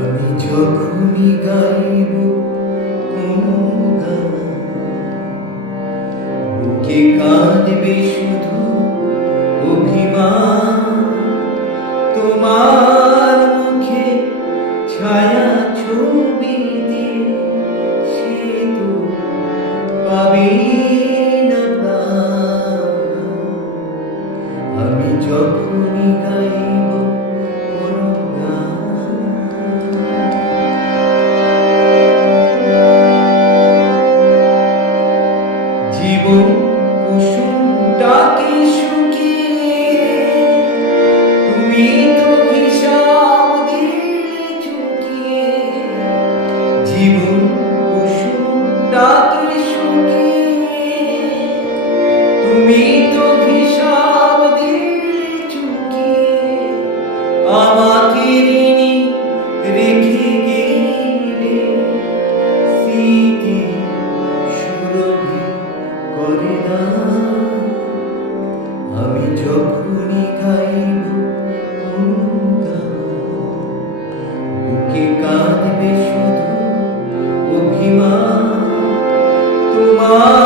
আমি যখনই গাইব কোনো গান, বুকে কাঁদবে শুধু অভিমান। তোমার মুখে ছায়া ছবিতে সে তো পাবে না প্রাণ। আমি যখনই গাইব কোনো গান, জীবন কুসুমটাকে শুকিয়ে তুমি তো হিসাব দিলে চুকিয়ে। জীবন কুসুমটাকে শুকিয়ে তুমি তো হিসাব দিলে চুকিয়ে। আমাকে ঋণী রেখে গেলে স্মৃতি সুরভি করে দাও। আমি যখনই গাইব কোনো গান, বুকে কাঁদবে শুধু অভিমান। তোমার